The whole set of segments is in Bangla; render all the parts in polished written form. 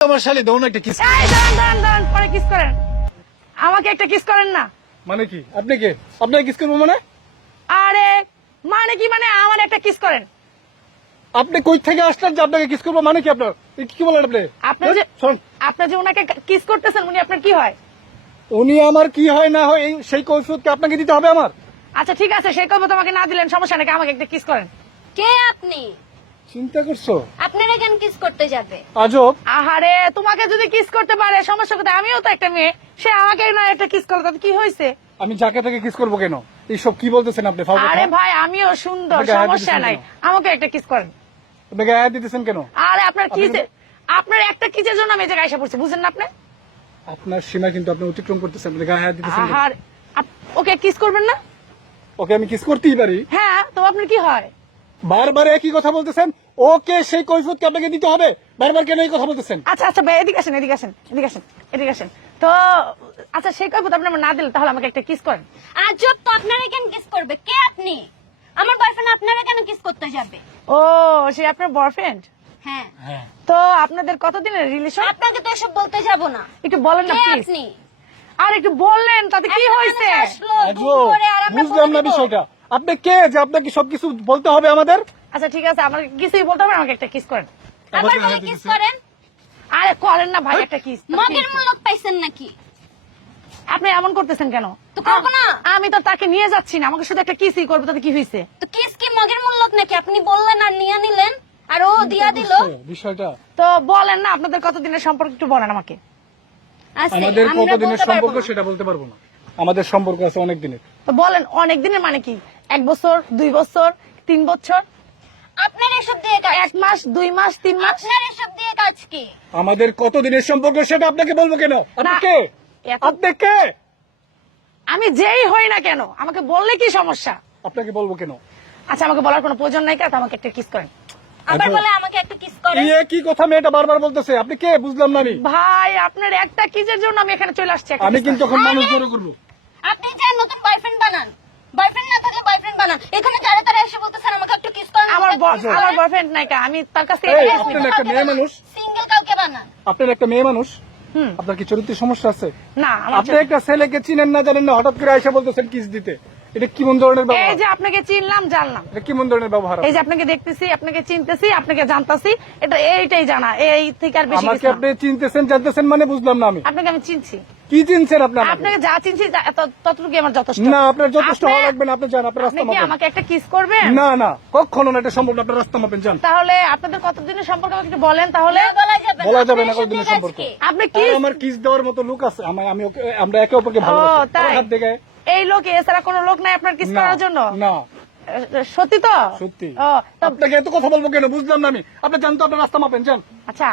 আমার শালি দাও না একটা কিস। এই দাঁড়ান পরে কিস করেন। আমাকে একটা কিস করেন না। মানে কি? আপনি কে? আপনাকে কিস করবো মানে? আরে মানে কি মানে আমার একটা কিস করেন। আপনি কই থেকে আসলেন যে আপনাকে কিস করবো মানে কি আপনার? কি বলেন আপনি? আপনি যে ওনাকে কিস করতেছেন উনি আপনার কি হয়? উনি আমার কি হয় না হয় সেই কৈফিয়তকে আপনাকে দিতে হবে আমার? আচ্ছা ঠিক আছে সেই কৈফিয়ত আমাকে না দিলেন সমস্যা নাকি, আমাকে একটা কিস করেন। কে আপনি? চিন্তা করছো? আপনারা কেন কিস করতে যাবে? আজব। আহারে তোমাকে যদি কিস করতে পারে সমস্যা কোথায়? আমিও তো একটা মেয়ে, সে আমাকে না একটা কিস করলো তাতে কি হয়েছে? আমি যাকে থেকে কিস করবো কেন? এইসব কি বলতেছেন আপনি? আরে ভাই আমিও সুন্দর, আপনাকে হাত সমস্যা দিতেছেন নাই, কেন? আমাকে একটা কিস করেন। আপনাকে আয়া দিতেছেন কেন? আরে আপনার কিসে, আপনার একটা কিসের জন্য আমি এই জায়গায় এসে পড়ছি বুঝেন না আপনি? আপনার সীমা কিন্তু আপনি অতিক্রম করতেছেন। আপনি গায়ে হাত দিতেছেন কেন? আহার ওকে কিস করবেন না? ওকে আমি কিস করতেই পারি। হ্যাঁ তো আপনার কি হয়? বারবার একই কথা বলতেছেন। ওকে সেই কৈফিয়তকে আপনাকে দিতে হবে। বারবার কেন এই কথা বলতেছেন? আচ্ছা ভাই এদিকে আসেন। তো আচ্ছা সেই কৈফিয়ত আপনি আমার না দিলে তাহলে আমাকে একটা কিস করেন। আজব তো, আপনারা কেন কিস করবে? কে আপনি? আমার বয়ফ্রেন্ড আপনারা কেন কিস করতে যাবে? ও সে আপনার বয়ফ্রেন্ড? হ্যাঁ। তো আপনাদের কতদিনের রিলেশন? আপনাকে তো এসব বলতে যাব না। একটু বলেন না কে প্লিজ। আপনি? আর একটু বললেন তাতে কি একটা হয়েছে? মানুষ আসলো, আজব। দুম করে আর আমরা বুঝলাম না বলে দিব? বিষয়টা। আপনি কে যে আপনাকে সবকিছু বলতে হবে আমাদের? আচ্ছা ঠিক আছে আমাকে কিছুই বলতে হবে না, আমাকে একটা কিস করেন। আবার বলে কিস করেন? আরে করেন না ভাই একটা কিস। মগের মূলক পাইছেন নাকি? আপনি এমন করতেছেন কেন? তো করবো না। আমি তো তাকে নিয়ে যাচ্ছি না, আমাকে শুধু একটা কিসই করবে তাতে কি হয়েছে? তো কিস কি মগের মূলক নাকি? আপনি বললেন আর নিয়ে নিলেন আর ও দিয়া দিল। বিষয়টা তো বলেন না আপনাদের কতদিনের সম্পর্ক একটু বলেন আমাকে। আচ্ছা, আমাদের আমরা কতদিনের বলতে পারবো সম্পর্ক না। সেটা বলতে পারবো না। আমাদের সম্পর্ক আছে অনেক দিনের। তো বলেন অনেক দিনের মানে কি? 1 বছর, 2 বছর, 3 বছর, আপনার এসব দিয়ে কাজ 1 মাস, 2 মাস, 3 মাস? আপনার এসব দিয়ে কাজ কি? আমাদের কতদিনের সম্পর্ক সেটা আপনাকে বলবো কেন? আপনি না। কে? এত- আপনি কে? আমি যেই হই না কেন আমাকে বললে কি সমস্যা? আপনাকে বলবো কেন? আচ্ছা আমাকে বলার কোনো প্রয়োজন নাই, কারণ আমাকে একটা কিস করেন। আবার আচ্ছা। বলে আমাকে একটা কিস করেন। এই একই কথা মেয়েটা বারবার বলতেছে। আপনি কে? বুঝলাম না আমি। ভাই আপনার একটা কিসের জন্য আমি এখানে চলে আসছি? একটা আমি kiss কিন্তু করেন। এখন মানুষ জড়ো করবো। আপনি চাই নতুন বয়ফ্রেন্ড বানান, বয়ফ্রেন্ড না থাকলে বয়ফ্রেন্ড বানান। এখানে যারা তারা এসে বলতেছেন আমাকে একটু কিস করেন। আমার বয়ফ্রেন্ড নাই কা, আমি তার কাছে এই, আপনার একটা মেয়ে মানুষ। সিঙ্গেল কাউকে বানান। আপনার একটা মেয়ে মানুষ। হুম। আপনার কি চরিত্রের সমস্যা আছে? না আমার আপনি একটা ছেলেকে চিনেন না জানেন না হঠাৎ করে আইসা বলতেছেন কিস দিতে। এটা কেমন ধরনের এই ব্যবহার? যে আপনাকে চিনলাম জানলাম, এটা কেমন ধরনের ব্যবহার? এই যে আপনাকে দেখতেছি, আপনাকে চিনতেছি, আপনাকে জানতাছি, এটা এইটাই জানা, এই থেকে আর বেশি আমাকে কিছু না। আপনি চিনতেছেন জানতেছেন মানে বুঝলাম না আমি। আপনাকে আমি চিনছি, কি চিনছেন আপনি আমাকে? আপনাকে যা চিনছি ততটুকু আমার যথেষ্ট। না আপনার যথেষ্ট আপনি- হওয়া লাগবে না। আপনি যান, আপনার আপনি রাস্তা কি মাপেন। আমাকে একটা কিস করবেন? না না কখনো না, এটা সম্ভব না। আপনার রাস্তা মাপেন, যান। তাহলে আপনাদের কতদিনের সম্পর্ক আমাকে একটু বলেন তাহলে। না বলা যাবে না। বলা যাবে না আপনার এসব কতদিনের দিয়ে কাজ সম্পর্ক। কি? আপনি আর কিস, আমার কিস দেওয়ার মতো লোক আছে? আমি আমরা একে অপরকে ও ভালোবাসি। তাই? আমার হাত দেখে। এই লোক এছাড়া কোনো লোক নাই আপনার কিস না, করার জন্য? না সত্যি তো? সত্যি। ও তো আপনাকে এত কথা বলবো কেন বুঝলাম না আমি। আপনি জান তো, আপনার রাস্তা মাপেন, যান। আচ্ছা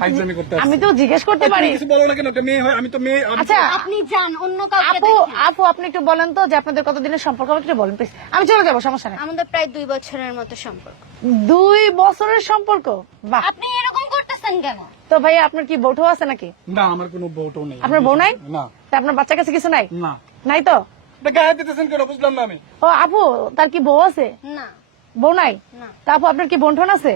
ফাইজলামি করতে আসছি। আমি তো জিজ্ঞেস করতে তুমি পারি। কিছু বলো না কেন? একটা মেয়ে হয়, আমি তো মেয়ে। আচ্ছা আপনি যান অন্য কাউকে আপু দেখেন। আপু আপনি একটু বলেন তো যে আপনাদের কতদিনের সম্পর্ক আমাকে একটু বলেন প্লিজ, আমি চলে যাবো সমস্যা নেই। আমাদের প্রায় 2 বছরের মতো সম্পর্ক। 2 বছরের সম্পর্ক? বাহ। আপনি এরকম করতেছেন কেন? তো ভাই আপনার কি বউঠো আছে নাকি? না আমার কোনো বউটো নেই। আপনার বউ নাই? না তা আপনার বাচ্চা কাছে কিছু নাই? না। নাই তো? আপনি গায়ে দিতেছেন কেন বুঝলাম না আমি। ও আপু তার কি বউ আছে? না বউ নাই? না। তা আপু আপনার কি বোন আছে?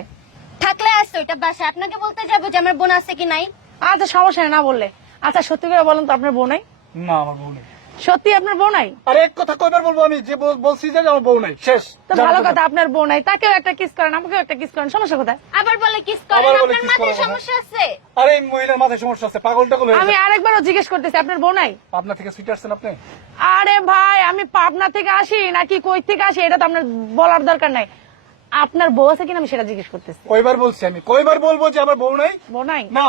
থাকলে আসতো এটা বাসা, আপনাকে বলতে যাবো যে আমার বোন আছে কি নাই? আচ্ছা সমস্যা নেই না বললে। আচ্ছা সত্যি করে বলেন তো আপনার বউ নাই? না আমার বউ নেই। সত্যি আপনার বউ নাই? আর এক কথা কয়বার বলবো আমি যে বলছি যে আমার বউ নাই, শেষ। তো ভালো কথা আপনার বউ নাই, তাকেও একটা কিস করেন, আমাকেও একটা কিস করেন, সমস্যা কোথায়? আবার বলে কিস করেন। আবার বলে আপনার kiss মাথায় করার কথা। সমস্যা আছে? আরে এই মহিলার মাথায় সমস্যা আছে, পাগল টাগল হয়ে আমি গেছে। আরেকবারও জিজ্ঞেস করতেছি আপনার বউ নাই? আপনার থেকে সুইট আসছেন আপনি? আরে ভাই আমি পাবনা থেকে আসি নাকি কই থেকে আসি এটা তো আপনার বলার দরকার নাই। আপনার বউ আছে কিনা আমি সেটা জিজ্ঞেস করতেছি। কয়বার বলছি আমি? কয়বার বলবো যে আমার বউ নাই? বউ নাই? না।